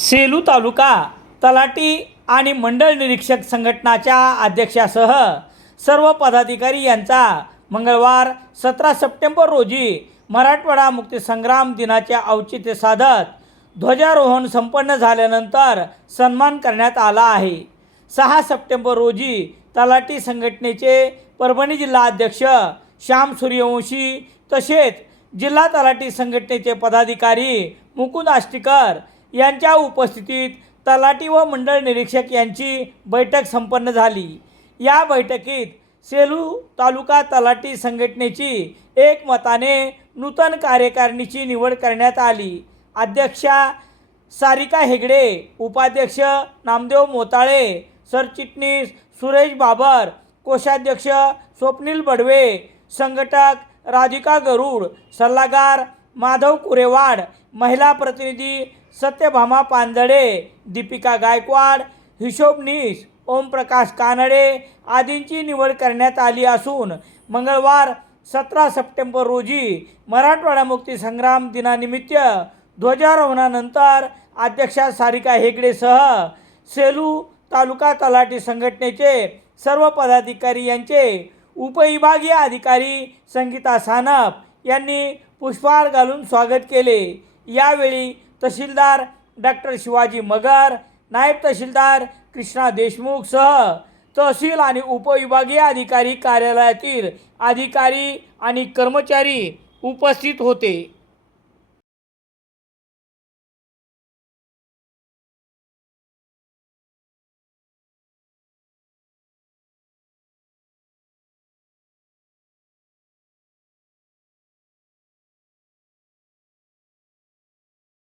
सेलू तालुका तलाटी आणि मंडळ निरीक्षक संघटनाच्या अध्यक्षासह सर्व पदाधिकारी यांचा मंगळवार सतरा सप्टेंबर रोजी मराठवाडा मुक्तीसंग्राम दिनाचे औचित्य साधत ध्वजारोहण संपन्न झाल्यानंतर सन्मान करण्यात आला आहे. सहा सप्टेंबर रोजी तलाठी संघटनेचे परभणी जिल्हा अध्यक्ष श्याम सूर्यवंशी तसेच जिल्हा तलाठी संघटनेचे पदाधिकारी मुकुंद आष्टीकर यांच्या उपस्थितीत तलाठी व मंडळ निरीक्षक यांची बैठक संपन्न झाली. या बैठकीत सेलू तालुका तलाटी संघटनेची एकमताने नूतन कार्यकारिणीची निवड करण्यात आली. अध्यक्षा सारिका हेगडे उपाध्यक्ष नामदेव मोताळे सरचिटणीस सुरेश बाबर कोषाध्यक्ष स्वप्नील बडवे संघटक राधिका गरुड सल्लागार माधव कुरेवाड महिला प्रतिनिधी सत्यभामा पांजडे दीपिका गायकवाड हिशोबनीस ओमप्रकाश कानडे आदींची निवड करण्यात आली असून मंगळवार सतरा सप्टेंबर रोजी मराठवाडा मुक्ती संग्राम दिनानिमित्त ध्वजारोहणानंतर अध्यक्षा सारिका हेगडेसह सेलू तालुका तलाठी संघटनेचे सर्व पदाधिकारी यांचे उपविभागीय अधिकारी संगीता सानप यांनी पुष्पहार घालून स्वागत केले. यावेळी तहसीलदार डॉक्टर शिवाजी मगर नायब तहसीलदार कृष्णा देशमुख सह तहसील आणि उपविभागीय अधिकारी कार्यालयातील अधिकारी आणि कर्मचारी उपस्थित होते.